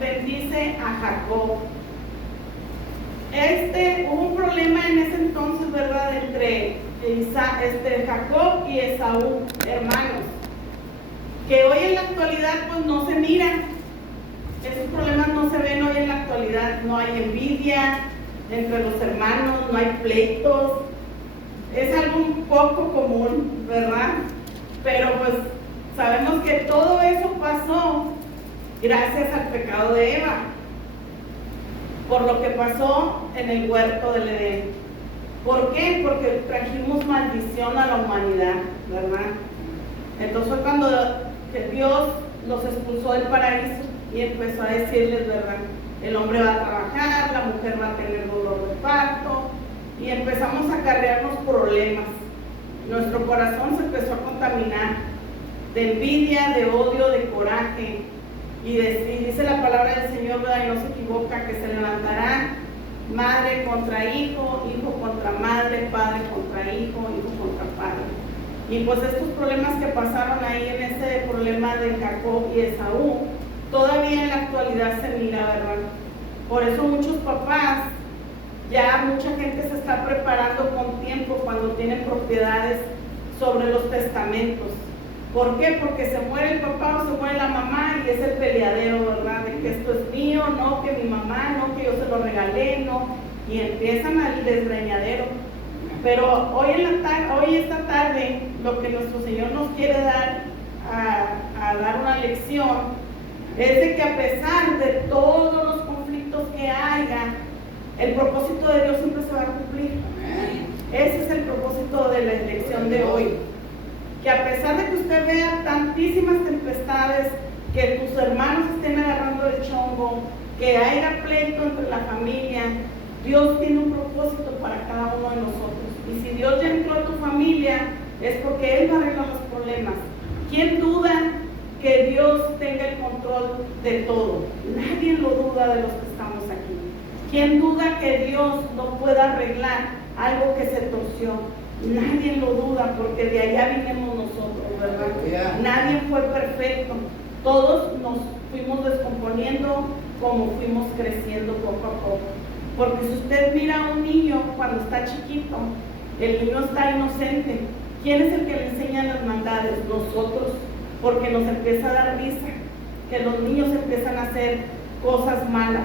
bendice a Jacob. Hubo un problema en ese entonces, ¿verdad?, entre Jacob y Esaú, hermanos, que hoy en la actualidad pues no se miran. Esos problemas no se ven hoy en la actualidad. No hay envidia entre los hermanos, no hay pleitos. Es algo un poco común, ¿verdad? Pero pues sabemos que todo eso pasó gracias al pecado de Eva, por lo que pasó en el huerto del Edén. ¿Por qué? Porque trajimos maldición a la humanidad, ¿verdad? Entonces fue cuando que Dios los expulsó del paraíso y empezó a decirles, ¿verdad? El hombre va a trabajar, la mujer va a tener dolor de parto, y empezamos a acarrearnos problemas. Nuestro corazón se empezó a contaminar de envidia, de odio, de coraje. Y dice la palabra del Señor, ¿verdad?, y no se equivoca, que se levantará madre contra hijo, hijo contra madre, padre contra hijo, hijo contra padre. Y pues estos problemas que pasaron ahí en ese problema de Jacob y Esaú, todavía en la actualidad se mira, ¿verdad? Por eso muchos papás, ya mucha gente se está preparando con tiempo cuando tienen propiedades sobre los testamentos. ¿Por qué? Porque se muere el papá o se muere la mamá y es el peleadero, ¿verdad? De que esto es mío, no, que mi mamá, no, que yo se lo regalé, no. Y empiezan al desgreñadero. Pero hoy esta tarde, lo que nuestro Señor nos quiere dar a dar una lección es de que a pesar de todos los conflictos que haya, el propósito de Dios siempre se va a cumplir. Ese es el propósito de la lección de hoy. Que a pesar de que usted vea tantísimas tempestades, que tus hermanos estén agarrando el chongo, que haya pleito entre la familia, Dios tiene un propósito para cada uno de nosotros. Y si Dios ya entró a tu familia, es porque Él va a arreglar los problemas. ¿Quién duda que Dios tenga el control de todo? Nadie lo duda de los que estamos aquí. ¿Quién duda que Dios no pueda arreglar algo que se torció? Nadie lo duda, porque de allá vinimos nosotros, ¿verdad? Nadie fue perfecto. Todos nos fuimos descomponiendo como fuimos creciendo poco a poco. Porque si usted mira a un niño cuando está chiquito, el niño está inocente. ¿Quién es el que le enseña las maldades? Nosotros, porque nos empieza a dar risa, que los niños empiezan a hacer cosas malas.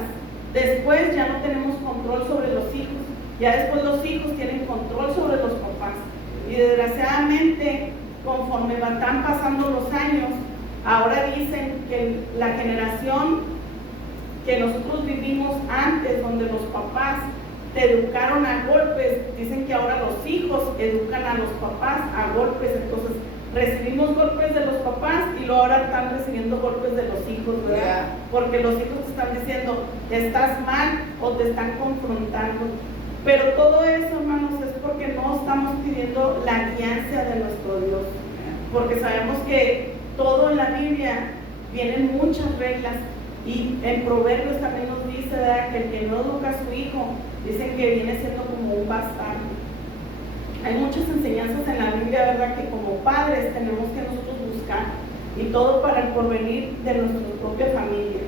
Después ya no tenemos control sobre los hijos. Ya después los hijos tienen control sobre los papás. Y desgraciadamente, conforme están pasando los años, ahora dicen que la generación que nosotros vivimos antes, donde los papás te educaron a golpes, dicen que ahora los hijos educan a los papás a golpes. Entonces recibimos golpes de los papás y luego ahora están recibiendo golpes de los hijos, ¿verdad? Porque los hijos te están diciendo, estás mal, o te están confrontando. Pero todo eso, hermanos, es porque no estamos pidiendo la guianza de nuestro Dios. Porque sabemos que todo en la Biblia vienen muchas reglas. Y en Proverbios también nos dice, ¿verdad?, que el que no educa a su hijo, dicen que viene siendo como un bastardo. Hay muchas enseñanzas en la Biblia, ¿verdad?, que como padres tenemos que nosotros buscar. Y todo para el porvenir de nuestra propia familia.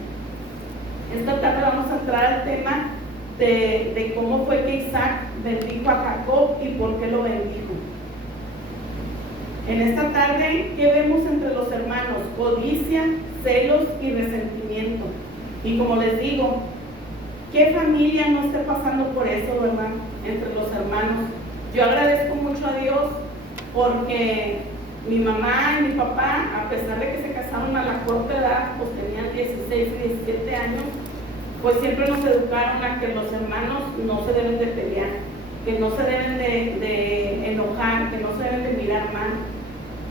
Esta tarde vamos a entrar al tema de cómo fue que Isaac bendijo a Jacob y por qué lo bendijo. En esta tarde, ¿qué vemos entre los hermanos? Codicia, celos y resentimiento. Y como les digo, ¿qué familia no esté pasando por eso, verdad? Entre los hermanos. Yo agradezco mucho a Dios porque mi mamá y mi papá, a pesar de que se casaron a la corta edad, pues tenían 16 y 17 años, pues siempre nos educaron a que los hermanos no se deben de pelear, que no se deben de enojar, que no se deben de mirar mal.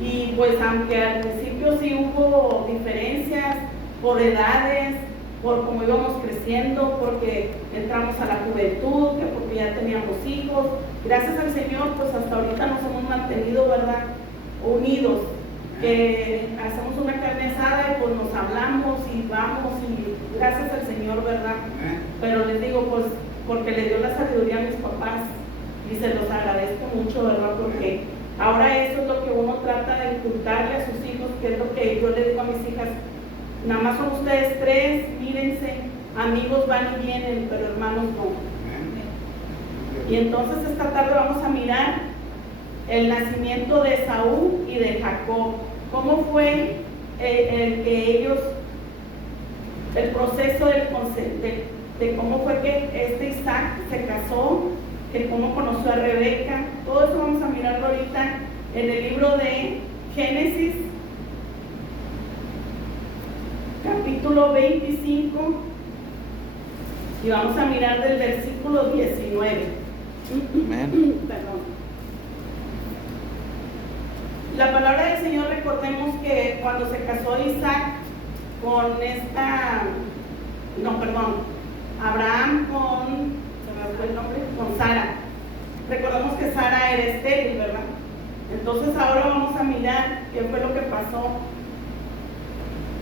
Y pues aunque al principio sí hubo diferencias por edades, por cómo íbamos creciendo, porque entramos a la juventud, que porque ya teníamos hijos, gracias al Señor pues hasta ahorita nos hemos mantenido, ¿verdad?, unidos, que hacemos una carne asada y pues nos hablamos y vamos, y gracias al Señor, ¿verdad? Pero les digo, pues porque le dio la sabiduría a mis papás y se los agradezco mucho, ¿verdad? Porque ahora eso es lo que uno trata de inculcarle a sus hijos, que es lo que yo le digo a mis hijas: nada más son ustedes tres, mírense dice, amigos van y vienen, pero hermanos no. Y entonces esta tarde vamos a mirar el nacimiento de Esaú y de Jacob. ¿Cómo fue el que ellos, el proceso de cómo fue que Isaac se casó, que cómo conoció a Rebeca? Todo eso vamos a mirarlo ahorita en el libro de Génesis, capítulo 25, y vamos a mirar del versículo 19. Perdón. La palabra del Señor, recordemos que cuando se casó Isaac con Abraham con Sara. Recordemos que Sara era estéril, ¿verdad? Entonces ahora vamos a mirar qué fue lo que pasó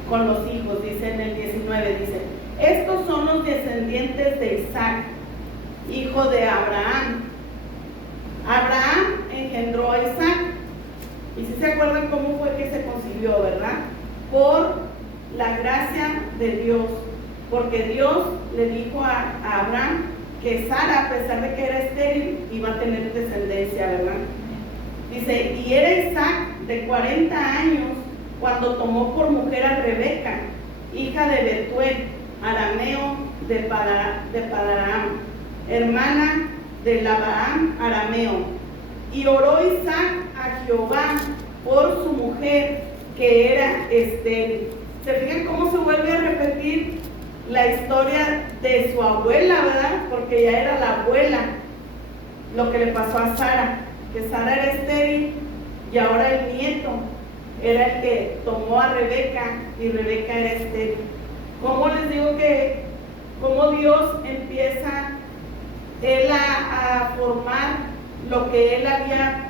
con los hijos. Dice en el 19, dice, estos son los descendientes de Isaac, hijo de Abraham. Abraham engendró a Isaac. Y si se acuerdan cómo fue que se concibió, ¿verdad? Por la gracia de Dios. Porque Dios le dijo a Abraham que Sara, a pesar de que era estéril, iba a tener descendencia, ¿verdad? Dice, y era Isaac de 40 años cuando tomó por mujer a Rebeca, hija de Betuel, arameo de Padaraam, hermana de Labán arameo. Y oró Isaac a Jehová por su mujer que era estéril. ¿Se fijan cómo se vuelve a repetir la historia de su abuela, verdad? Porque ya era la abuela lo que le pasó a Sara, que Sara era estéril y ahora el nieto era el que tomó a Rebeca y Rebeca era estéril. ¿Cómo les digo que cómo Dios empieza él a formar lo que él había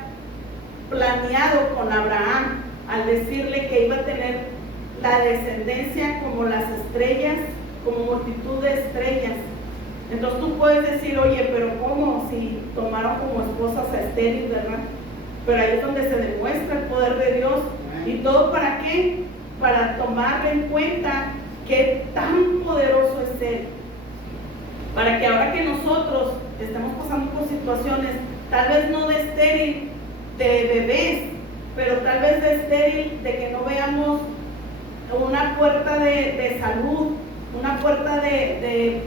planeado con Abraham al decirle que iba a tener la descendencia como las estrellas, como multitud de estrellas? Entonces tú puedes decir, oye, pero ¿cómo? Si tomaron como esposas a estéril, ¿verdad? Pero ahí es donde se demuestra el poder de Dios. ¿Y todo para qué? Para tomar en cuenta qué tan poderoso es Él. Para que ahora que nosotros estamos pasando por situaciones, tal vez no de estéril de bebés, pero tal vez de estéril de que no veamos una puerta de salud, una puerta de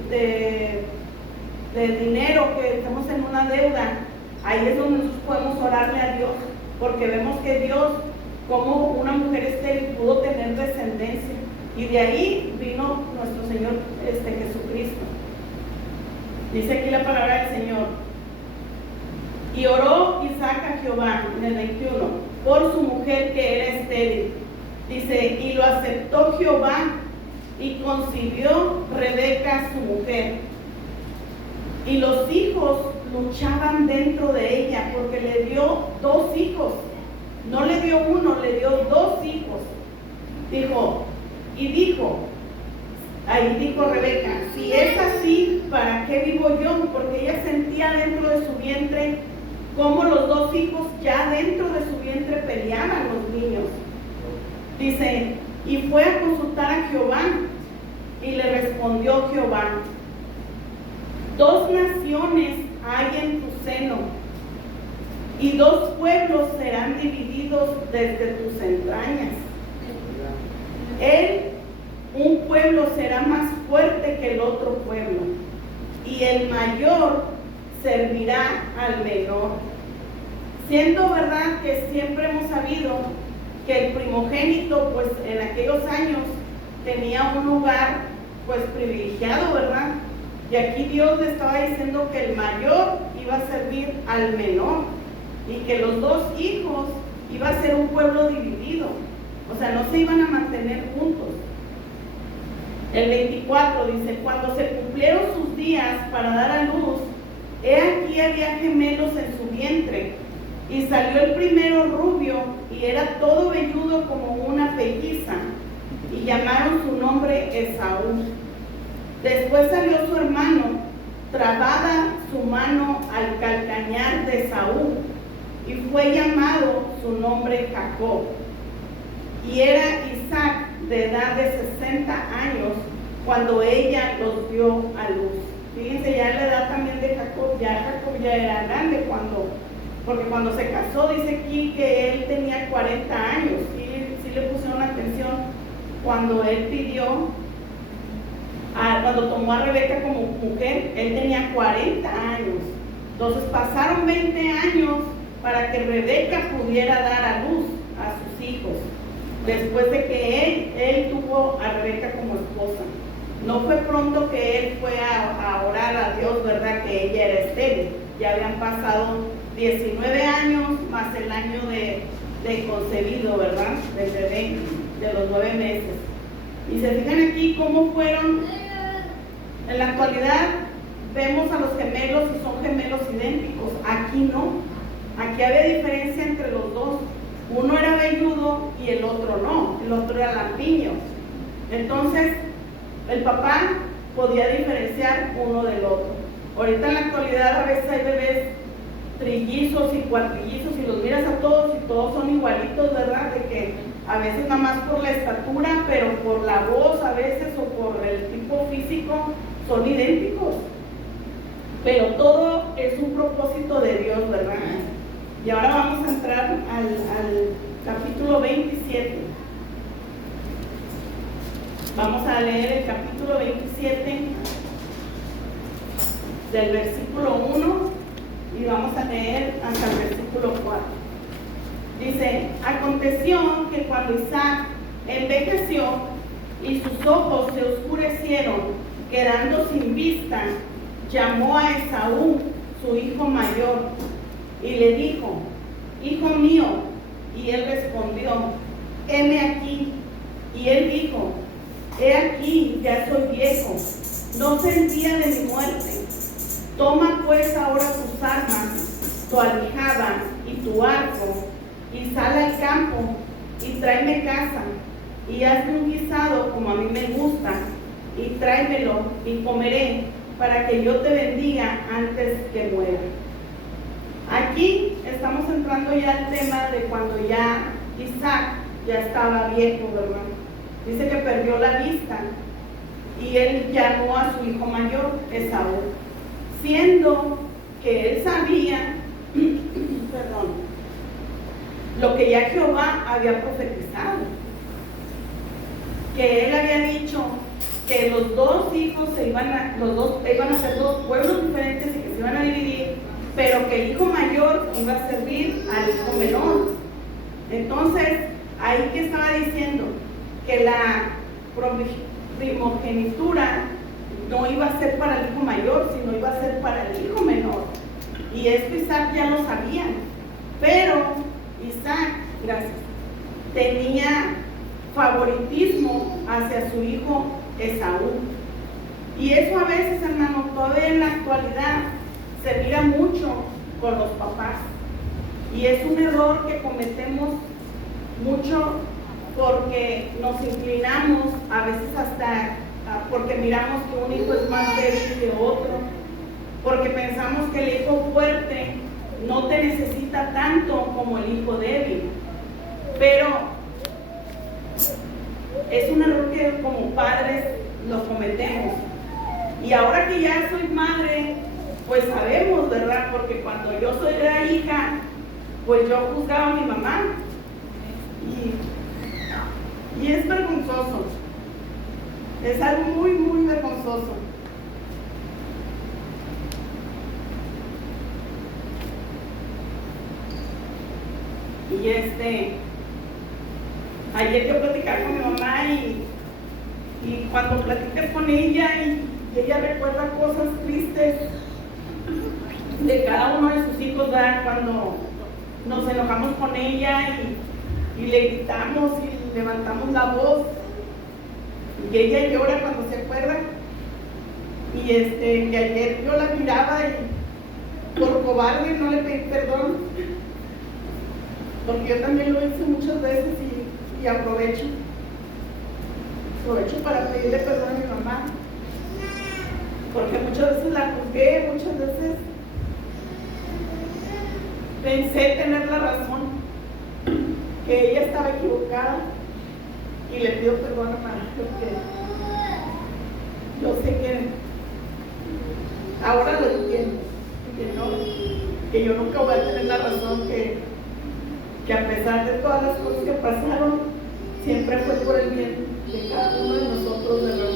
dinero, que estemos en una deuda. Ahí es donde nosotros podemos orarle a Dios, porque vemos que Dios, como una mujer estéril, pudo tener descendencia, y de ahí vino nuestro Señor Jesucristo. Dice aquí la palabra del Señor: y oró Isaac a Jehová, en el 21, por su mujer que era estéril. Dice, y lo aceptó Jehová, y concibió Rebeca su mujer. Y los hijos luchaban dentro de ella, porque le dio 2 hijos. No le dio 1, le dio 2 hijos. Dijo, ahí dijo Rebeca, si es así, ¿para qué vivo yo? Porque ella sentía dentro de su vientre como los 2 hijos ya dentro de su vientre peleaban los niños. Dice, y fue a consultar a Jehová, y le respondió Jehová, 2 naciones hay en tu seno, y 2 pueblos serán divididos desde tus entrañas. Un pueblo será más fuerte que el otro pueblo, y el mayor servirá al menor. Siendo verdad que siempre hemos sabido que el primogénito, pues en aquellos años tenía un lugar pues privilegiado, ¿verdad? Y aquí Dios le estaba diciendo que el mayor iba a servir al menor, y que los 2 hijos iba a ser un pueblo dividido, o sea, no se iban a mantener juntos. El 24 dice, cuando se cumplieron sus días para dar a luz, he aquí había gemelos en su vientre, y salió el primero rubio, y era todo velludo como una pelliza, y llamaron su nombre Esaú. Después salió su hermano, trabada su mano al calcañar de Esaú, y fue llamado su nombre Jacob. Y era Isaac de edad de 60 años cuando ella los dio a luz. Fíjense, ya en la edad también de Jacob ya era grande porque cuando se casó dice aquí que él tenía 40 años. Sí le pusieron atención cuando él cuando tomó a Rebeca como mujer, él tenía 40 años. Entonces pasaron 20 años para que Rebeca pudiera dar a luz a sus hijos, después de que él tuvo a Rebeca como esposa. No fue pronto que él fue a orar a Dios, ¿verdad? Que ella era estéril. Ya habían pasado 19 años más el año de concebido, ¿verdad? Del bebé, de los 9 meses. Y se fijan aquí cómo fueron. En la actualidad vemos a los gemelos y son gemelos idénticos. Aquí no. Aquí había diferencia entre los dos. Uno era velludo y el otro no. El otro era lampiño. Entonces, el papá podía diferenciar uno del otro. Ahorita en la actualidad a veces hay bebés trillizos y cuatrillizos y los miras a todos y todos son igualitos, ¿verdad? De que a veces nada más por la estatura, pero por la voz a veces o por el tipo físico son idénticos. Pero todo es un propósito de Dios, ¿verdad? Y ahora vamos a entrar al capítulo 27. Vamos a leer el capítulo 27 del versículo 1 y vamos a leer hasta el versículo 4. Dice: aconteció que cuando Isaac envejeció y sus ojos se oscurecieron, quedando sin vista, llamó a Esaú, su hijo mayor, y le dijo: hijo mío. Y él respondió: heme aquí. Y él dijo: he aquí, ya soy viejo, no sé el día de mi muerte. Toma pues ahora tus armas, tu aljaba y tu arco, y sal al campo, y tráeme caza, y hazme un guisado como a mí me gusta, y tráemelo, y comeré, para que yo te bendiga antes que muera. Aquí estamos entrando ya al tema de cuando ya Isaac ya estaba viejo, ¿verdad? Dice que perdió la vista y él llamó a su hijo mayor, Esaú, siendo que él sabía lo que ya Jehová había profetizado, que él había dicho que los dos hijos iban a ser dos pueblos diferentes y que se iban a dividir, pero que el hijo mayor iba a servir al hijo menor. Entonces, ahí que estaba diciendo que la primogenitura no iba a ser para el hijo mayor, sino iba a ser para el hijo menor. Y esto Isaac ya lo sabía, pero Isaac, tenía favoritismo hacia su hijo Esaú. Y eso a veces, hermano, todavía en la actualidad se mira mucho con los papás. Y es un error que cometemos mucho porque nos inclinamos a veces hasta porque miramos que un hijo es más débil que otro, porque pensamos que el hijo fuerte no te necesita tanto como el hijo débil. Pero es un error que como padres lo cometemos. Y ahora que ya soy madre, pues sabemos, ¿verdad? Porque cuando yo soy la hija, pues yo juzgaba a mi mamá. Y es vergonzoso. Es algo muy, muy vergonzoso. Y ayer yo platicaba con mi mamá y cuando platicas con ella y ella recuerda cosas tristes de cada uno de sus hijos, ¿verdad? Cuando nos enojamos con ella y le gritamos y levantamos la voz y ella llora cuando se acuerda. Y que ayer yo la miraba y por cobarde no le pedí perdón, porque yo también lo hice muchas veces y aprovecho para pedirle perdón a mi mamá, porque muchas veces la juzgué, muchas veces pensé tener la razón, que ella estaba equivocada, y le pido perdón a mamá, yo sé que ahora lo entiendo, que yo nunca voy a tener la razón, que a pesar de todas las cosas que pasaron, siempre fue por el bien de cada uno de nosotros, ¿verdad?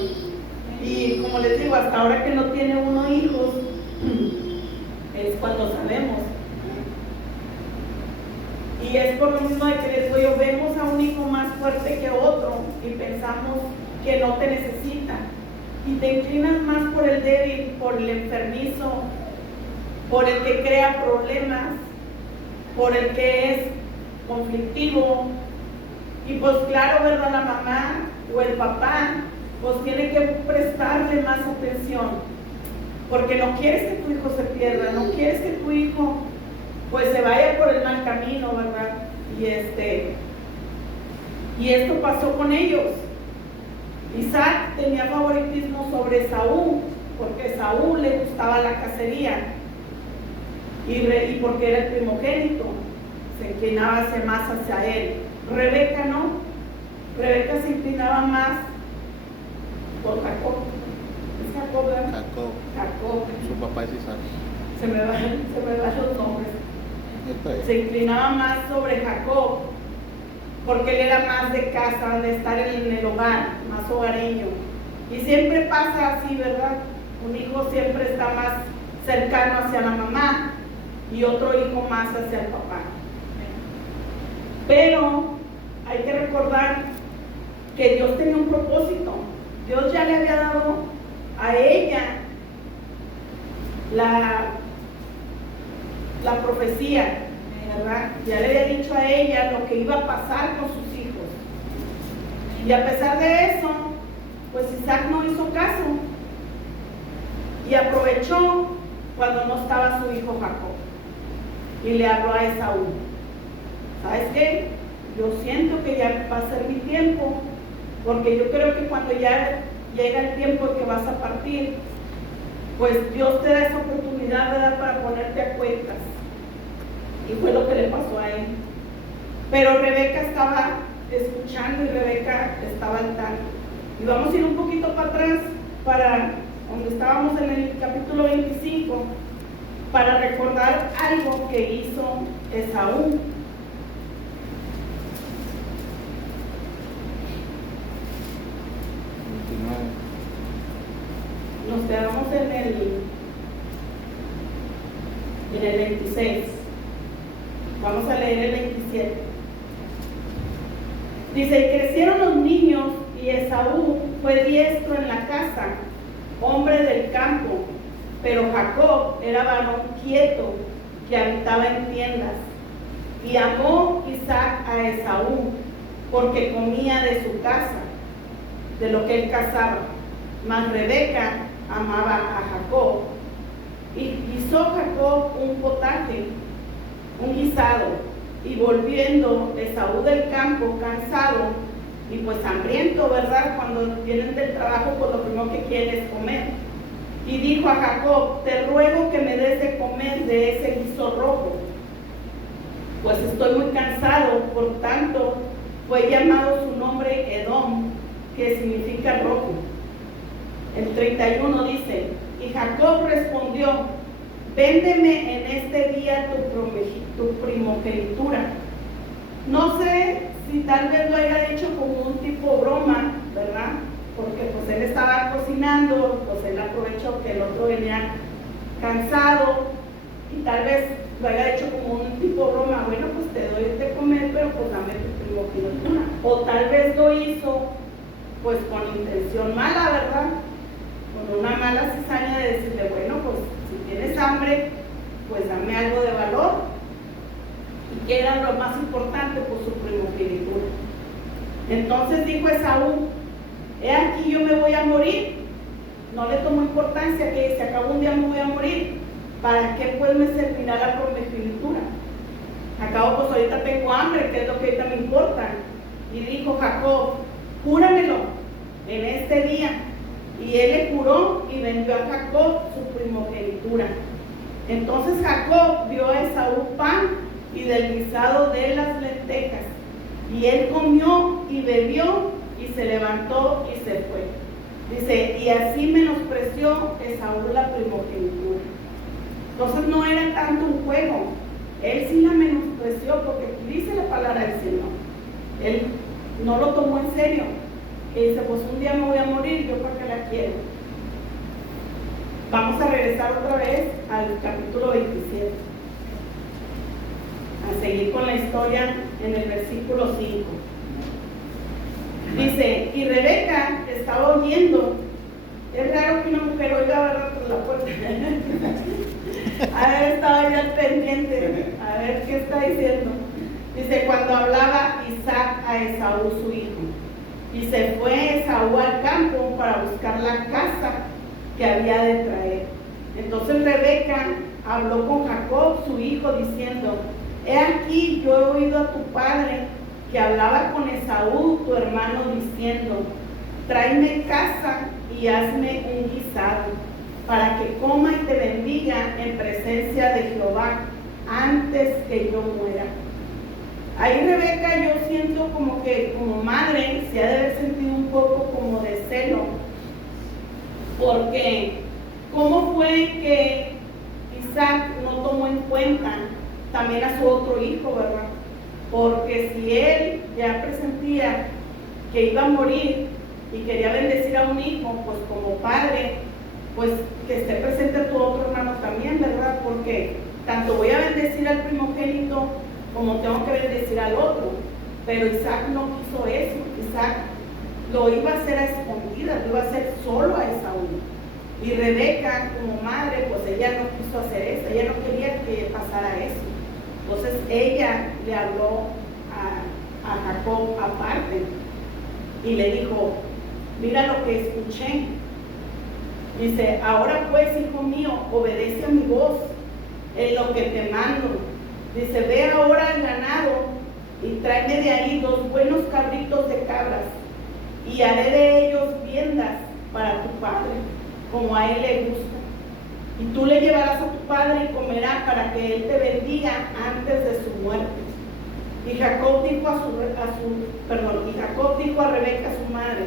Y como les digo, hasta ahora que no tiene uno hijos, es cuando sabemos. Y es por lo mismo de que les digo yo, vemos a un hijo más fuerte que otro y pensamos que no te necesita. Y te inclinas más por el débil, por el enfermizo, por el que crea problemas, por el que es conflictivo. Y pues claro, ¿verdad? La mamá o el papá pues tiene que prestarle más atención, porque no quieres que tu hijo se pierda, no quieres que tu hijo pues se vaya por el mal camino, ¿verdad? Y esto pasó con ellos. Isaac tenía favoritismo sobre Esaú, porque a Esaú le gustaba la cacería y porque era el primogénito, se inclinaba más hacia él. Rebeca no, Rebeca se inclinaba más por Jacob. ¿Es Jacob, verdad? Jacob. Su papá es Isaac. Se me van los nombres. Se inclinaba más sobre Jacob, porque él era más de casa, de estar en el hogar, más hogareño. Y siempre pasa así, ¿verdad? Un hijo siempre está más cercano hacia la mamá y otro hijo más hacia el papá. Pero hay que recordar que Dios tenía un propósito. Dios ya le había dado a ella la profecía, ¿verdad? Ya le había dicho a ella lo que iba a pasar con sus hijos. Y a pesar de eso, pues Isaac no hizo caso y aprovechó cuando no estaba su hijo Jacob y le habló a Esaú. ¿Sabes qué? Yo siento que ya va a ser mi tiempo, porque yo creo que cuando ya llega el tiempo que vas a partir, pues Dios te da esa oportunidad, ¿verdad?, para ponerte a cuentas. Y fue lo que le pasó a él. Pero Rebeca estaba escuchando y Rebeca estaba al tanto. Y vamos a ir un poquito para atrás, para donde estábamos en el capítulo 25, para recordar algo que hizo Esaú. Nos quedamos en el 26. Vamos a leer el 27. Dice: y crecieron los niños, y Esaú fue diestro en la casa, hombre del campo, pero Jacob era varón quieto, que habitaba en tiendas. Y amó Isaac a Esaú, porque comía de su casa, de lo que él cazaba. Mas Rebeca amaba a Jacob. Y hizo Jacob un potaje, un guisado, y volviendo Esaú del campo cansado y pues hambriento, ¿verdad? Cuando vienen del trabajo, pues lo primero que quieren es comer. Y dijo a Jacob: te ruego que me des de comer de ese guiso rojo, pues estoy muy cansado. Por tanto fue llamado su nombre Edom, que significa rojo. El 31 dice: y Jacob respondió: véndeme en este día tu primogenitura. No sé si tal vez lo haya dicho como un tipo broma, ¿verdad? Porque pues él estaba cocinando, pues él aprovechó que el otro venía cansado y tal vez lo haya hecho como un tipo broma. Bueno, pues te doy de comer, pero pues dame tu primogenitura. O tal vez lo hizo pues con intención mala, ¿verdad? Con una mala cizaña de decirle: bueno, pues si tienes hambre, pues dame algo de valor. Y que era lo más importante, pues su primogenitura. Entonces dijo Esaú: he aquí yo me voy a morir. No le tomó importancia que se acabó un día, me voy a morir. ¿Para qué pues me servirá la primogenitura? Acabo, pues ahorita tengo hambre, que es lo que ahorita me importa. Y dijo Jacob: júramelo en este día. Y él le juró y vendió a Jacob su primogenitura. Entonces Jacob dio a Esaú pan y del guisado de las lentejas. Y él comió y bebió y se levantó y se fue. Dice, y así menospreció Esaú la primogenitura. Entonces no era tanto un juego, él sí la menospreció, porque dice la palabra del Señor. Él no lo tomó en serio. Y dice, pues un día me voy a morir, yo para qué la quiero. Vamos a regresar otra vez al capítulo 27. A seguir con la historia en el versículo 5. Dice, y Rebeca estaba oyendo. Es raro que una mujer oiga verdad por la puerta. A ver, estaba ya pendiente. A ver qué está diciendo. Dice, cuando hablaba Isaac a Esaú su hijo. Y se fue Esaú al campo para buscar la casa que había de traer. Entonces Rebeca habló con Jacob su hijo diciendo, he aquí yo he oído a tu padre que hablaba con Esaú tu hermano diciendo, tráeme casa y hazme un guisado para que coma y te bendiga en presencia de Jehová antes que yo muera. Ahí Rebeca, yo siento como que como madre se ha de haber sentido un poco como de celo, porque ¿cómo fue que Isaac no tomó en cuenta también a su otro hijo, verdad? Porque si él ya presentía que iba a morir y quería bendecir a un hijo, pues como padre, pues que esté presente tu otro hermano también, ¿verdad? Porque tanto voy a bendecir al primogénito como tengo que bendecir al otro. Pero Isaac no quiso eso. Isaac lo iba a hacer a escondidas, lo iba a hacer solo a Esaú. Y Rebeca, como madre, pues ella no quiso hacer eso, ella no quería que pasara eso. Entonces ella le habló a Jacob aparte y le dijo, mira lo que escuché. Dice, ahora pues, hijo mío, obedece a mi voz en lo que te mando. Dice, ve ahora al ganado y tráeme de ahí 2 buenos cabritos de cabras y haré de ellos viandas para tu padre, como a él le gusta. Y tú le llevarás a tu padre y comerá para que él te bendiga antes de su muerte. Y Jacob dijo a Rebeca su madre,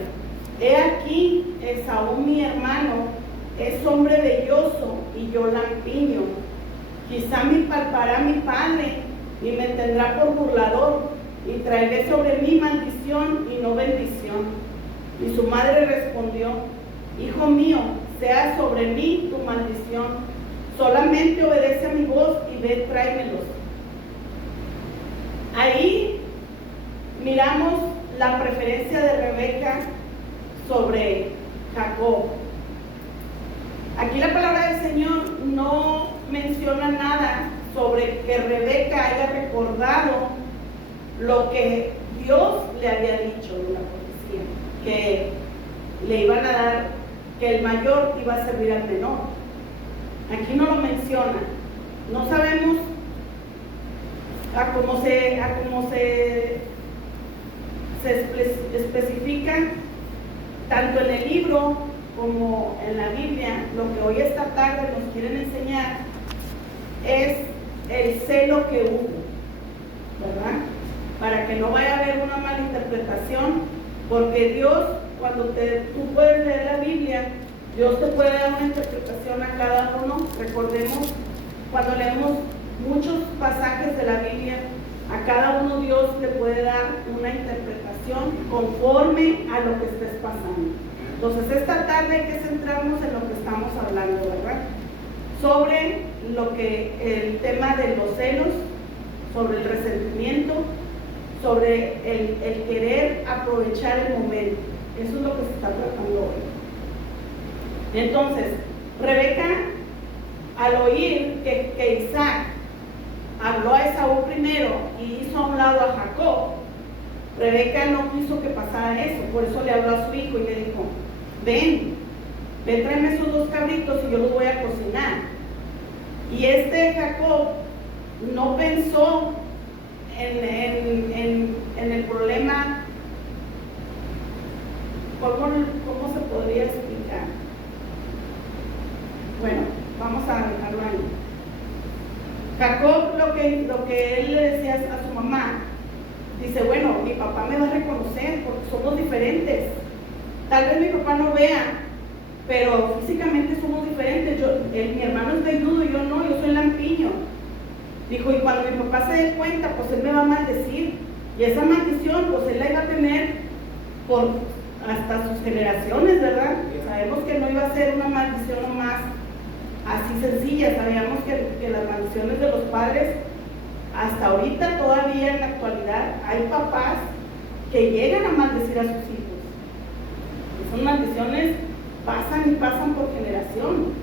he aquí, Esaú mi hermano es hombre velloso y yo lampiño. Quizá me palpará mi padre y me tendrá por burlador y traeré sobre mí maldición y no bendición. Y su madre respondió, hijo mío, sea sobre mí tu maldición, solamente obedece a mi voz y ve, tráemelos. Ahí miramos la preferencia de Rebeca sobre Jacob. Aquí la palabra del Señor no menciona nada sobre que Rebeca haya recordado lo que Dios le había dicho en la profecía, que le iban a dar, que el mayor iba a servir al menor. Aquí no lo menciona. No sabemos a cómo se especifica tanto en el libro como en la Biblia. Lo que hoy esta tarde nos quieren enseñar es el celo que hubo, ¿verdad? Para que no vaya a haber una mala interpretación, porque Dios, cuando tú puedes leer la Biblia, Dios te puede dar una interpretación a cada uno. Recordemos, cuando leemos muchos pasajes de la Biblia, a cada uno Dios le puede dar una interpretación conforme a lo que estés pasando. Entonces esta tarde hay que centrarnos en lo que estamos hablando, ¿verdad? Sobre el tema de los celos, sobre el resentimiento, sobre el querer aprovechar el momento. Eso es lo que se está tratando hoy. Entonces, Rebeca, al oír que Isaac habló a Esaú primero y hizo a un lado a Jacob, Rebeca no quiso que pasara eso, por eso le habló a su hijo y le dijo, ven, tráeme esos 2 cabritos y yo los voy a cocinar. Y Jacob no pensó en el problema. ¿Cómo se podría explicar? Bueno, vamos a dejarlo ahí. Jacob, lo que él le decía a su mamá, dice, bueno, mi papá me va a reconocer porque somos diferentes. tal vez mi papá no vea, pero físicamente somos diferentes. Mi hermano es velludo y yo no, yo soy lampiño. Dijo, y cuando mi papá se dé cuenta, pues él me va a maldecir. Y esa maldición, pues él la iba a tener por hasta sus generaciones, ¿verdad? Sabemos que no iba a ser una maldición nomás así sencilla. Sabíamos que las maldiciones de los padres, hasta ahorita todavía en la actualidad, hay papás que llegan a maldecir a sus hijos. Esas maldiciones pasan y pasan por generación.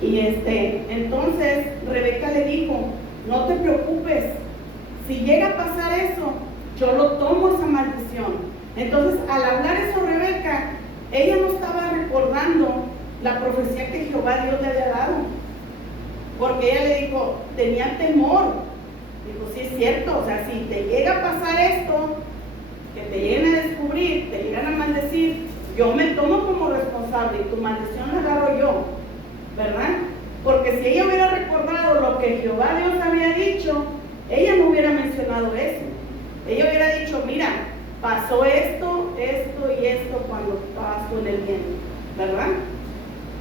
Y entonces Rebeca le dijo, no te preocupes, si llega a pasar eso, yo lo tomo esa maldición. Entonces, al hablar eso Rebeca, ella no estaba recordando la profecía que Jehová Dios le había dado, porque ella le dijo, tenía temor. Dijo, sí es cierto, o sea, si te llega a pasar esto, que te lleguen a descubrir, te llegan a maldecir, yo me tomo como responsable y tu maldición la agarro yo, ¿verdad? Porque si ella hubiera recordado lo que Jehová Dios había dicho, ella no hubiera mencionado eso. Ella hubiera dicho, mira, pasó esto, esto y esto cuando estabas tú en el vientre, ¿verdad?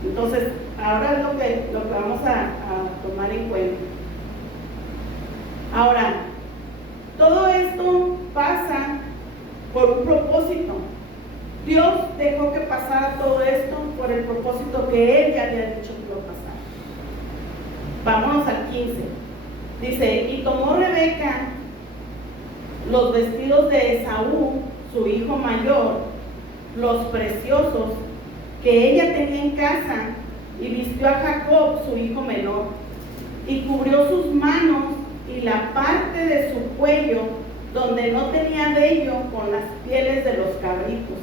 Entonces, ahora es lo que vamos a tomar en cuenta. Ahora, todo esto pasa por un propósito. Dios dejó que pasara todo esto por el propósito que Él ya había dicho que iba a pasar. Vámonos al 15. Dice, y tomó Rebeca los vestidos de Esaú, su hijo mayor, los preciosos que ella tenía en casa, y vistió a Jacob, su hijo menor, y cubrió sus manos y la parte de su cuello donde no tenía vello con las pieles de los cabritos,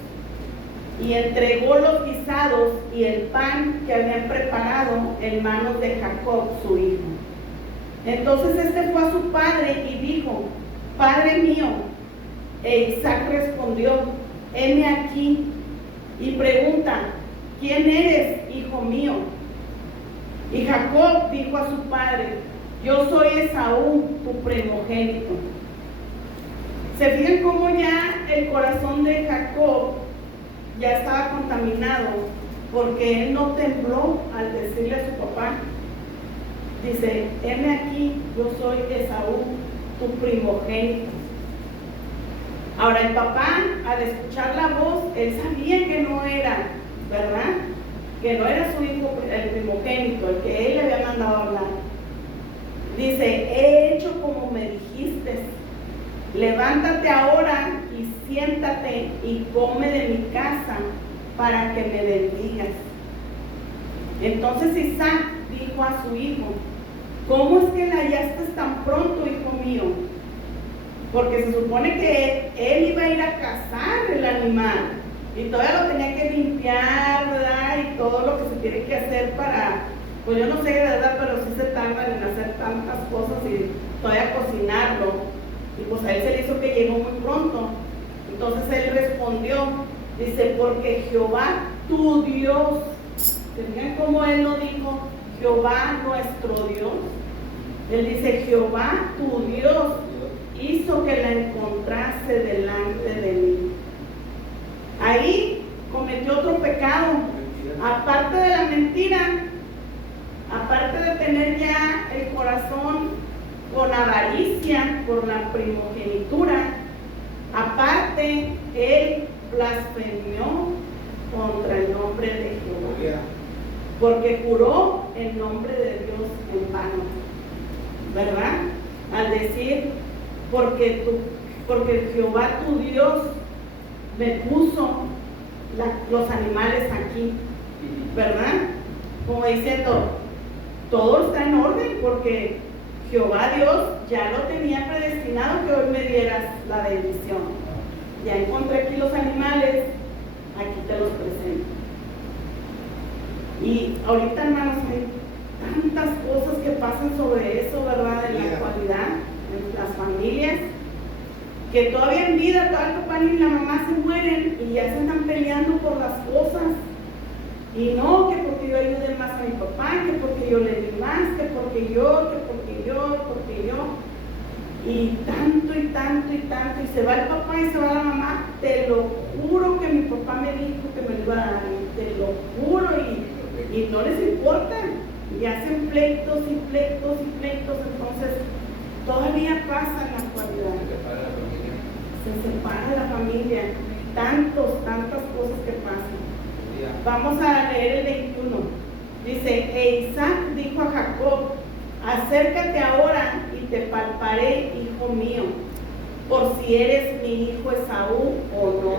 y entregó los guisados y el pan que habían preparado en manos de Jacob, su hijo. Entonces fue a su padre y dijo, Padre mío. E Isaac respondió, heme aquí. Y pregunta, ¿quién eres, hijo mío? Y Jacob dijo a su padre, yo soy Esaú, tu primogénito. ¿Se fijan cómo ya el corazón de Jacob ya estaba contaminado? Porque él no tembló al decirle a su papá. Dice, heme aquí, yo soy Esaú, tu primogénito. Ahora el papá, al escuchar la voz, él sabía que no era, ¿verdad? Que no era su hijo el primogénito, el que él le había mandado a hablar. Dice, he hecho como me dijiste, levántate ahora y siéntate y come de mi casa para que me bendigas. Entonces Isaac dijo a su hijo, ¿cómo es que la hallaste tan pronto, hijo mío? Porque se supone que él iba a ir a cazar el animal y todavía lo tenía que limpiar, ¿verdad? Y todo lo que se tiene que hacer para, pues yo no sé, ¿verdad? Pero sí se tardan en hacer tantas cosas y todavía cocinarlo. Y pues a él se le hizo que llegó muy pronto. Entonces él respondió, dice, porque Jehová tu Dios, ¿se fijan cómo él lo dijo? Jehová nuestro Dios. Él dice, Jehová tu Dios hizo que la encontrase delante de mí. Ahí cometió otro pecado. Aparte de la mentira, aparte de tener ya el corazón con avaricia por la primogenitura, aparte él blasfemió contra el nombre de Jehová, porque juró el nombre de Dios en vano, ¿verdad? Al decir, porque Jehová tu Dios me puso los animales aquí, ¿verdad? Como diciendo, todo está en orden, porque Jehová Dios ya lo tenía predestinado que hoy me dieras la bendición. Ya encontré aquí los animales, aquí te los presento. Y ahorita, hermanos, hay tantas cosas que pasan sobre eso, ¿verdad? En la actualidad, en las familias, que todavía en vida, todavía el papá y la mamá se mueren y ya se están peleando por las cosas. Y no, que porque yo ayude más a mi papá, que porque yo le di más, que porque yo. Y tanto y tanto y tanto, y se va el papá y se va la mamá, te lo juro que mi papá me dijo que me lo iba a dar, te lo juro, y no les importa, y hacen pleitos y pleitos y pleitos. Entonces todavía pasa en la actualidad, se separa la familia, tantas cosas que pasan. Vamos a leer el 21. Dice: e Isaac dijo a Jacob: acércate ahora y te palparé, hijo mío, por si eres mi hijo Esaú o no.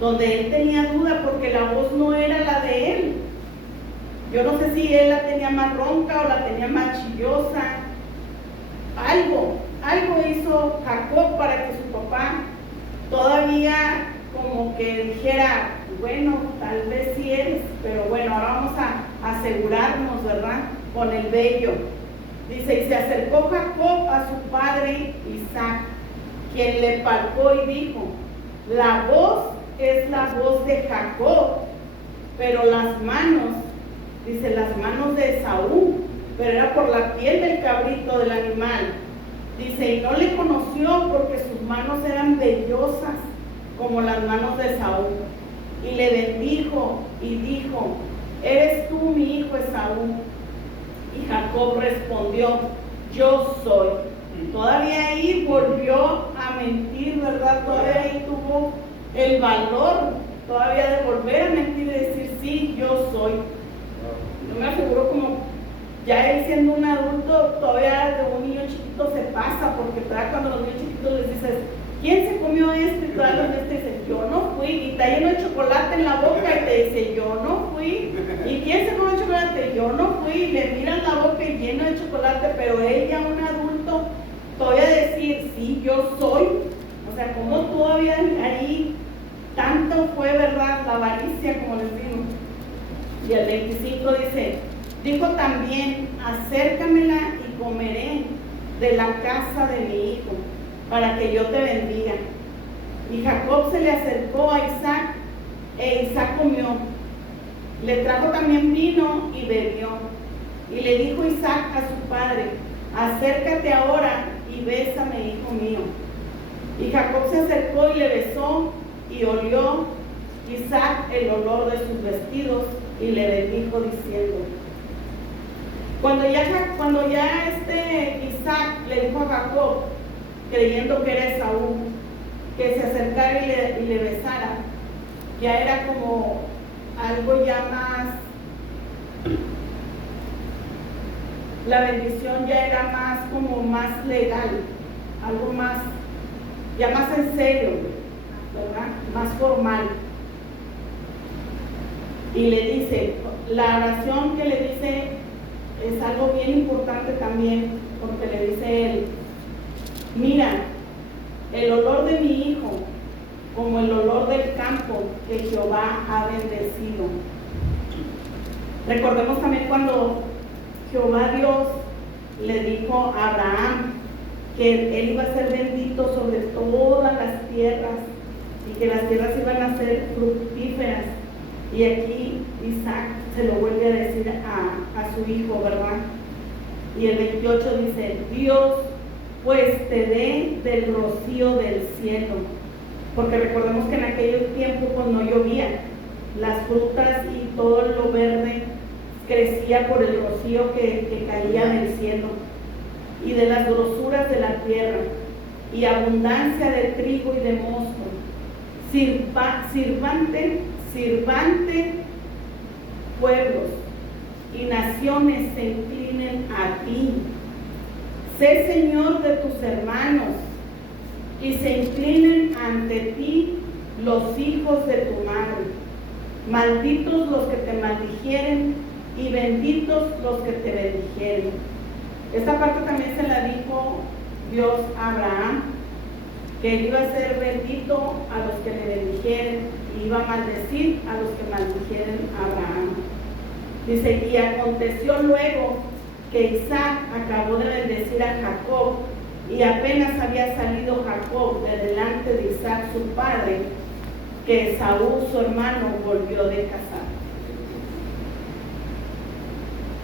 Donde él tenía duda porque la voz no era la de él. Yo no sé si él la tenía más ronca o la tenía más chillosa. Algo hizo Jacob para que su papá todavía como que dijera: bueno, tal vez sí eres, pero bueno, ahora vamos a asegurarnos, ¿verdad? Con el vello. Dice: y se acercó Jacob a su padre Isaac, quien le palpó y dijo: la voz es la voz de Jacob, pero las manos, dice, las manos de Esaú, pero era por la piel del cabrito del animal. Dice: y no le conoció porque sus manos eran vellosas como las manos de Esaú. Y le bendijo y dijo: ¿eres tú mi hijo Esaú? Y Jacob respondió: yo soy. Todavía ahí volvió a mentir, ¿verdad? Todavía ahí tuvo el valor todavía de volver a mentir y decir: sí, yo soy. Yo me aseguro como ya él siendo un adulto, todavía de un niño chiquito se pasa, porque todavía cuando los niños chiquitos les dices: ¿quién se comió esto? Y todavía los niños te dicen: yo no fui. Y está lleno de chocolate en la boca y te dice: yo no fui. ¿Y quién se comió chocolate? Yo no fui. Y le miran la boca y lleno de chocolate, pero él ya un adulto todavía decir: sí, yo soy. O sea, como todavía ahí tanto fue, ¿verdad?, la avaricia, como les digo. Y el 25 dice: dijo también: acércamela y comeré de la casa de mi hijo, para que yo te bendiga. Y Jacob se le acercó a Isaac, e Isaac comió. Le trajo también vino y bebió. Y le dijo Isaac a su padre: acércate ahora y bésame, hijo mío. Y Jacob se acercó y le besó, y olió Isaac el olor de sus vestidos, y le bendijo diciendo. Cuando ya Isaac le dijo a Jacob, creyendo que era Esaú, que se acercara y le besara, ya era como algo ya más, la bendición ya era más como más legal, algo más, ya más en serio, ¿verdad?, más formal. Y le dice, la oración que le dice es algo bien importante también, porque le dice él: mira, el olor de mi hijo, como el olor del campo que Jehová ha bendecido. Recordemos también cuando Jehová Dios le dijo a Abraham que él iba a ser bendito sobre todas las tierras y que las tierras iban a ser fructíferas. Y aquí Isaac se lo vuelve a decir a su hijo, ¿verdad? Y el 28 dice: Dios pues te dé del rocío del cielo, porque recordemos que en aquel tiempo pues no llovía, las frutas y todo lo verde crecía por el rocío que caía del cielo, y de las grosuras de la tierra, y abundancia de trigo y de mosto. Sirvante pueblos y naciones se inclinen a ti. Sé Señor de tus hermanos, y se inclinen ante ti los hijos de tu madre. Malditos los que te maldijeren, y benditos los que te bendijeren. Esta parte también se la dijo Dios a Abraham, que él iba a ser bendito a los que le bendijeren, y iba a maldecir a los que maldijeren a Abraham. Dice: y aconteció luego que Isaac acabó de bendecir a Jacob, y apenas había salido Jacob de delante de Isaac su padre, que Esaú su hermano volvió de cazar.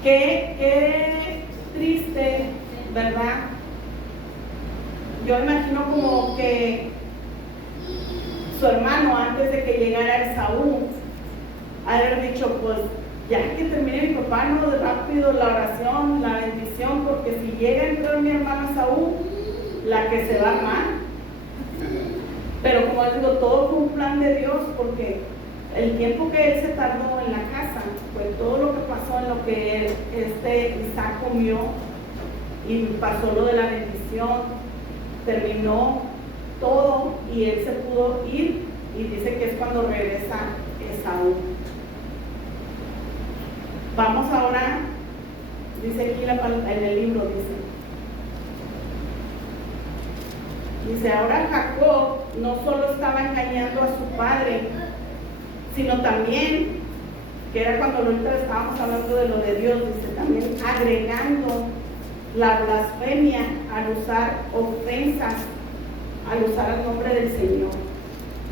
Qué triste, ¿verdad? yo imagino como que su hermano, antes de que llegara Esaú, haber dicho, pues ya que termine mi papá, no, rápido la oración, la bendición, porque si llega a entrar mi hermano Esaú, la que se va mal. Pero como les digo, todo fue un plan de Dios, porque el tiempo que él se tardó en la casa fue todo lo que pasó en lo que Isaac comió y pasó lo de la bendición, terminó todo y él se pudo ir, y dice que es cuando regresa Esaú. Vamos ahora, dice aquí en el libro, dice, ahora Jacob no solo estaba engañando a su padre, sino también, que era cuando ahorita estábamos hablando de lo de Dios, dice, también agregando la blasfemia al usar ofensas, al usar el nombre del Señor.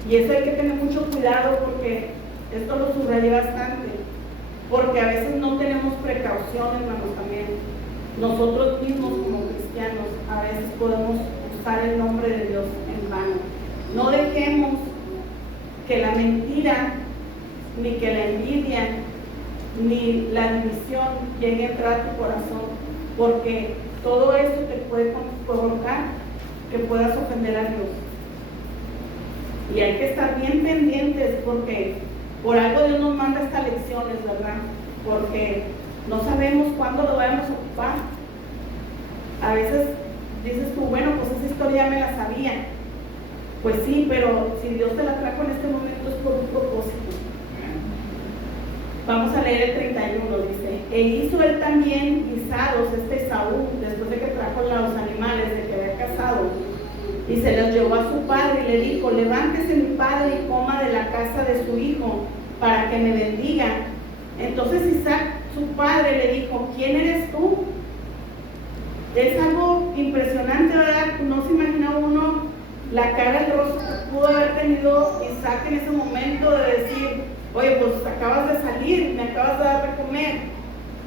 Y eso hay que tener mucho cuidado, porque esto lo subrayé bastante, porque a veces no tenemos precaución, hermanos, también. Nosotros mismos como cristianos a veces podemos usar el nombre de Dios en vano. No dejemos que la mentira, ni que la envidia, ni la división llegue a entrar a tu corazón, porque todo eso te puede provocar que puedas ofender a Dios. Y hay que estar bien pendientes, porque por algo Dios nos manda estas lecciones, ¿verdad? Porque no sabemos cuándo lo vamos a ocupar. A veces dices tú, bueno, pues esa historia ya me la sabía. Pues sí, pero si Dios te la trajo en este momento es por un propósito. Vamos a leer el 31, dice, e hizo él también guisados, Esaú, después de que trajo los animales de que había cazado, y se los llevó a su padre y le dijo, levántese mi padre y coma de la casa de su hijo, para que me bendiga. Entonces Isaac, su padre, le dijo, ¿quién eres tú? Es algo impresionante, ¿verdad? No se imagina uno la cara, el rostro que pudo haber tenido Isaac en ese momento de decir, oye, pues acabas de salir, me acabas de dar de comer.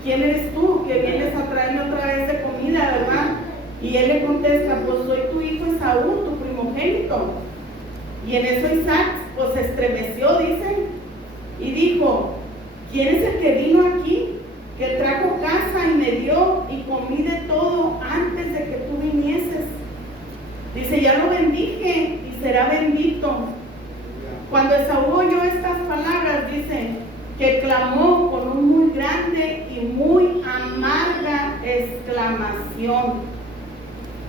¿Quién eres tú que vienes a traerme otra vez de comida, verdad? Y él le contesta, pues soy tu hijo Esaú, tu primogénito. Y en eso Isaac, pues se estremeció, dice, y dijo, ¿quién es el que vino aquí? Que trajo casa y me dio y comí de todo antes de que tú vinieses. Dice, ya lo bendije y será bendito. Cuando Esaú oyó estas palabras, dice, que clamó con un muy grande y muy amarga exclamación.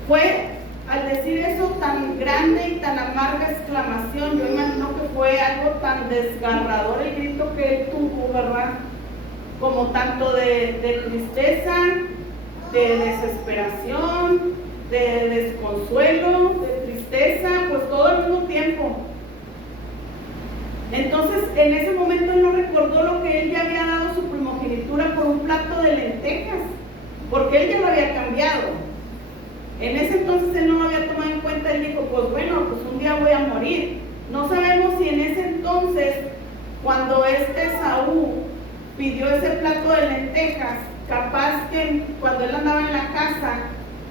Fue, al decir eso, tan grande y tan amarga exclamación, yo imagino que fue algo tan desgarrador el grito que él tuvo, ¿verdad? Como tanto de tristeza, de desesperación, de desconsuelo, de tristeza, pues todo al mismo tiempo. Entonces, en ese momento él no recordó lo que él ya había dado su primogenitura por un plato de lentejas, porque él ya lo había cambiado. En ese entonces él no lo había tomado en cuenta. Él dijo, pues bueno, pues un día voy a morir. No sabemos si en ese entonces, cuando Esaú pidió ese plato de lentejas, capaz que cuando él andaba en la casa,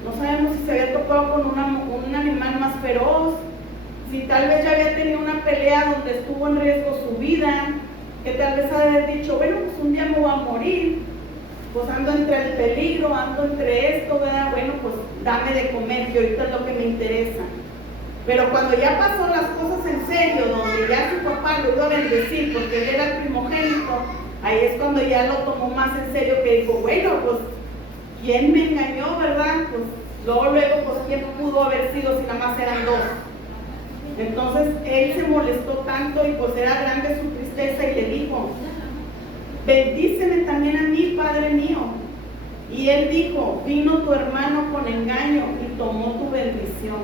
no sabemos si se había topado con un animal más feroz, si tal vez ya había tenido una pelea donde estuvo en riesgo su vida, que tal vez había dicho, bueno, pues un día me voy a morir, pues ando entre el peligro, ando entre esto, ¿verdad? Bueno, pues dame de comer, que ahorita es lo que me interesa. Pero cuando ya pasó las cosas en serio, donde ya su papá lo iba a bendecir porque él era el primogénito, ahí es cuando ya lo tomó más en serio, que dijo, bueno, pues ¿quién me engañó, verdad? Pues luego, pues ¿quién pudo haber sido si nada más eran dos? Entonces él se molestó tanto y pues era grande su tristeza y le dijo, bendíceme también a mí, Padre mío. Y él dijo, vino tu hermano con engaño y tomó tu bendición.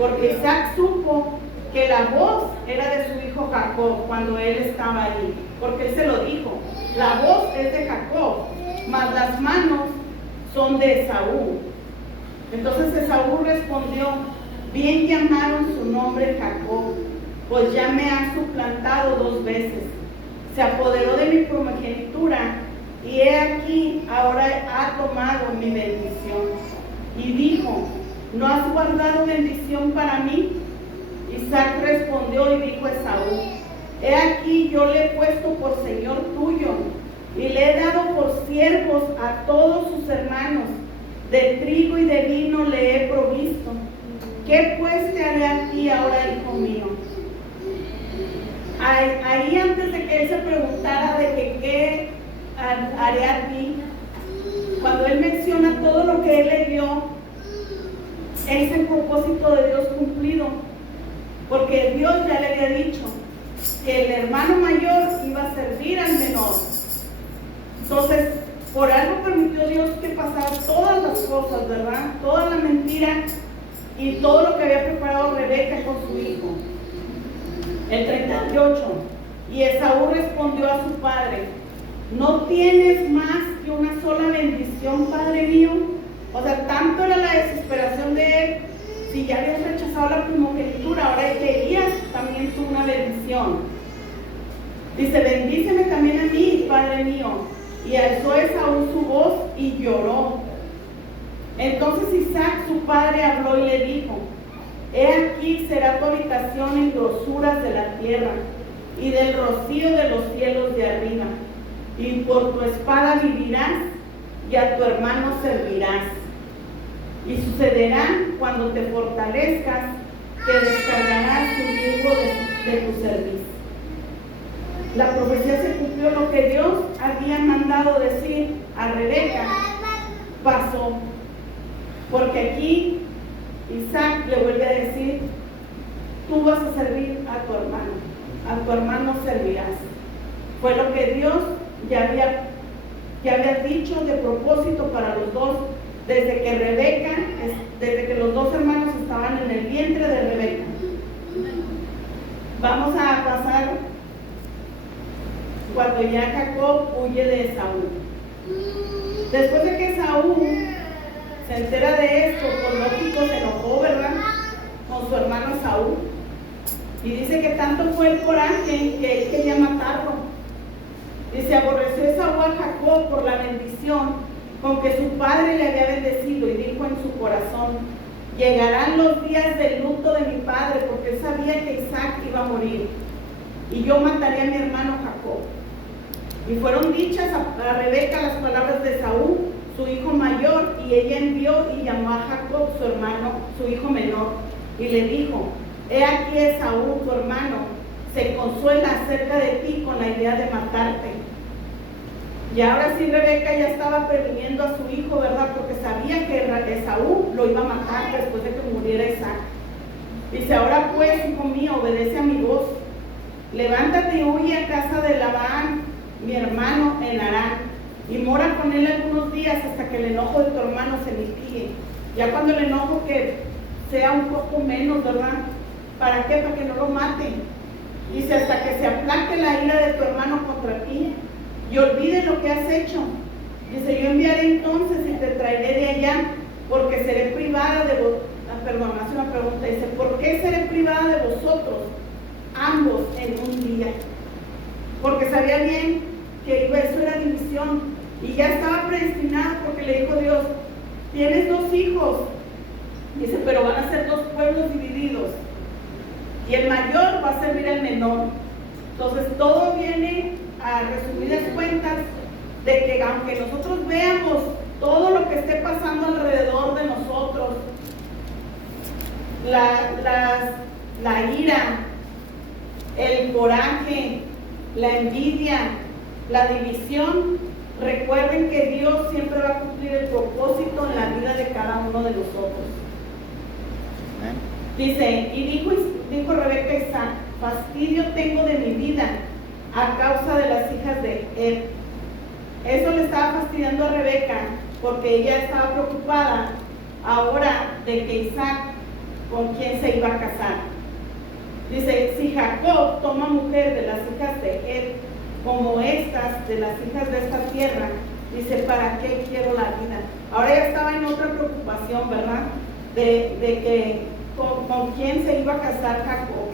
Porque Isaac supo que la voz era de su hijo Jacob cuando él estaba allí. Porque él se lo dijo, la voz es de Jacob, mas las manos son de Esaú. Entonces Esaú respondió, bien llamaron su nombre Jacob, pues ya me han suplantado 2 veces. Se apoderó de mi primogenitura y he aquí ahora ha tomado mi bendición. Y dijo, ¿No has guardado bendición para mí? Isaac respondió y dijo a Esaú: He aquí, yo le he puesto por señor tuyo, y le he dado por siervos a todos sus hermanos. De trigo y de vino le he provisto. ¿Qué pues te haré a ti ahora, hijo mío? Ahí antes de que él se preguntara de que qué haré a ti, cuando él menciona todo lo que él le dio, es el propósito de Dios cumplido, porque Dios ya le había dicho que el hermano mayor iba a servir al menor. Entonces, por algo permitió Dios que pasara todas las cosas, ¿verdad? Toda la mentira y todo lo que había preparado Rebeca con su hijo. El 38. Y Esaú respondió a su padre: ¿No tienes más que una sola bendición, padre mío? O sea, tanto era la desesperación de él. Si ya habías rechazado la primogenitura, ahora querías también tú una bendición. Dice: bendíceme también a mí, padre mío. Y alzó Esaú su voz y lloró. Entonces Isaac, su padre, habló y le dijo: He aquí será tu habitación en grosuras de la tierra y del rocío de los cielos de arriba, y por tu espada vivirás y a tu hermano servirás. Y sucederá cuando te fortalezcas que descargarás tu yugo de tu servicio. La profecía se cumplió, lo que Dios había mandado decir a Rebeca pasó, porque aquí Isaac le vuelve a decir: tú vas a servir a tu hermano servirás. Fue lo que Dios ya había dicho de propósito para los dos, desde que los dos hermanos estaban en el vientre de Rebeca. Vamos a pasar cuando ya Jacob huye de Esaú. Después de que Esaú se entera de esto, por lógico se enojó, ¿verdad?, con su hermano Esaú. Y dice que tanto fue el coraje que él quería matarlo. Dice: aborreció Esaú a Jacob por la bendición con que su padre le había bendecido, y dijo en su corazón: llegarán los días del luto de mi padre, porque él sabía que Isaac iba a morir, y yo mataré a mi hermano Jacob. Y fueron dichas a Rebeca las palabras de Esaú, su hijo mayor, y ella envió y llamó a Jacob, su hermano, su hijo menor, y le dijo: he aquí Esaú, tu hermano, se consuela acerca de ti con la idea de matarte. Y ahora sí Rebeca ya estaba previniendo a su hijo, ¿verdad?, porque sabía que Esaú lo iba a matar después de que muriera Isaac. Dice: ahora pues, hijo mío, obedece a mi voz. Levántate y huye a casa de Labán, mi hermano, en Harán, y mora con él algunos días hasta que el enojo de tu hermano se mitigue. Ya cuando el enojo que sea un poco menos, ¿verdad? ¿Para qué? Para que no lo maten. Dice: hasta que se aplaque la ira de tu hermano contra ti y olvides lo que has hecho. Dice: yo enviaré entonces y te traeré de allá, porque seré privada de vosotros. Perdón, hace una pregunta. Dice: ¿por qué seré privada de vosotros ambos en un día? Porque sabía bien que eso era división, y ya estaba predestinado, porque le dijo Dios: tienes dos hijos. Dice: pero van a ser dos pueblos divididos, y el mayor va a servir al menor. Entonces todo viene a resumidas cuentas de que aunque nosotros veamos todo lo que esté pasando alrededor de nosotros, la ira, el coraje, la envidia, la división, recuerden que Dios siempre va a cumplir el propósito en la vida de cada uno de nosotros. Dice: y dijo Rebeca a Isaac: fastidio tengo de mi vida a causa de las hijas de Ed. Eso le estaba fastidiando a Rebeca, porque ella estaba preocupada ahora de que Isaac, con quién se iba a casar. Dice: si Jacob toma mujer de las hijas de Ed, como estas de las hijas de esta tierra, dice: ¿para qué quiero la vida? Ahora ya estaba en otra preocupación, ¿verdad?, de que con quién se iba a casar Jacob.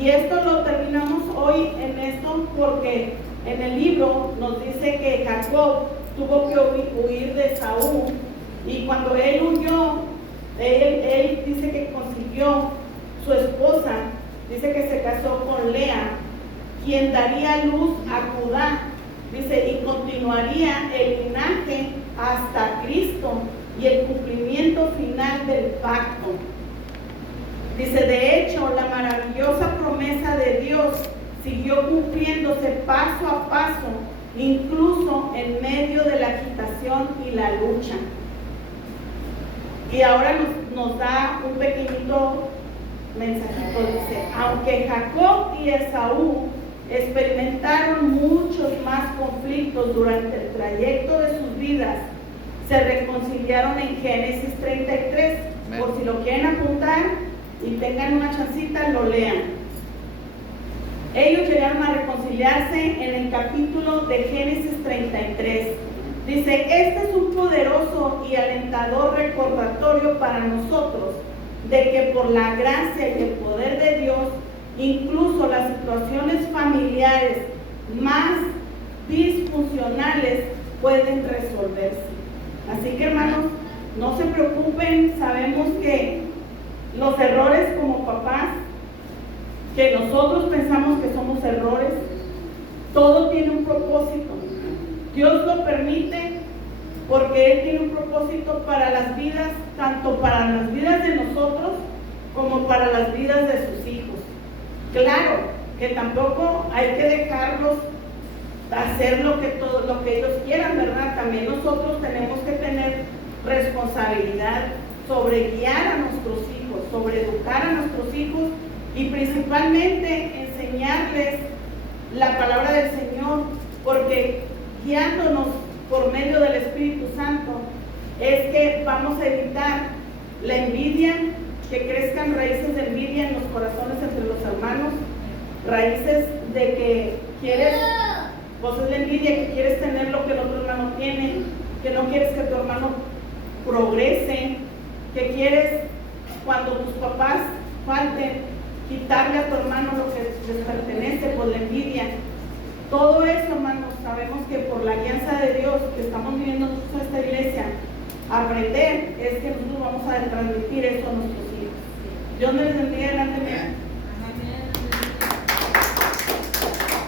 Y esto lo terminamos hoy en esto, porque en el libro nos dice que Jacob tuvo que huir de Esaú, y cuando él huyó, Él dice que consiguió su esposa, dice que se casó con Lea, quien daría luz a Judá, dice, y continuaría el linaje hasta Cristo y el cumplimiento final del pacto. Dice, de hecho, la maravillosa promesa de Dios siguió cumpliéndose paso a paso, incluso en medio de la agitación y la lucha. Y ahora nos da un pequeñito mensajito, dice, aunque Jacob y Esaú experimentaron muchos más conflictos durante el trayecto de sus vidas, se reconciliaron en Génesis 33. Por si lo quieren apuntar y tengan una chancita, lo lean. Ellos llegaron a reconciliarse en el capítulo de Génesis 33. Dice, este es un poderoso y alentador recordatorio para nosotros de que por la gracia y el poder de Dios, incluso las situaciones familiares más disfuncionales pueden resolverse. Así que, hermanos, no se preocupen, sabemos que los errores como papás, que nosotros pensamos que somos errores, todo tiene un propósito. Dios lo permite porque Él tiene un propósito para las vidas, tanto para las vidas de nosotros como para las vidas de sus hijos. Claro que tampoco hay que dejarlos hacer lo que ellos quieran, ¿verdad? También nosotros tenemos que tener responsabilidad sobre guiar a nuestros hijos, sobre educar a nuestros hijos y principalmente enseñarles la palabra del Señor, porque guiándonos por medio del Espíritu Santo es que vamos a evitar la envidia, que crezcan raíces de envidia en los corazones entre los hermanos, raíces de que quieres, pues es la envidia, que quieres tener lo que el otro hermano tiene, que no quieres que tu hermano progrese, que quieres, cuando tus papás falten, quitarle a tu hermano lo que les pertenece por la envidia. Todo eso, hermanos, sabemos que por la guianza de Dios que estamos viviendo nosotros en esta iglesia, aprender es que nosotros vamos a transmitir eso a nuestros hijos. Dios les bendiga.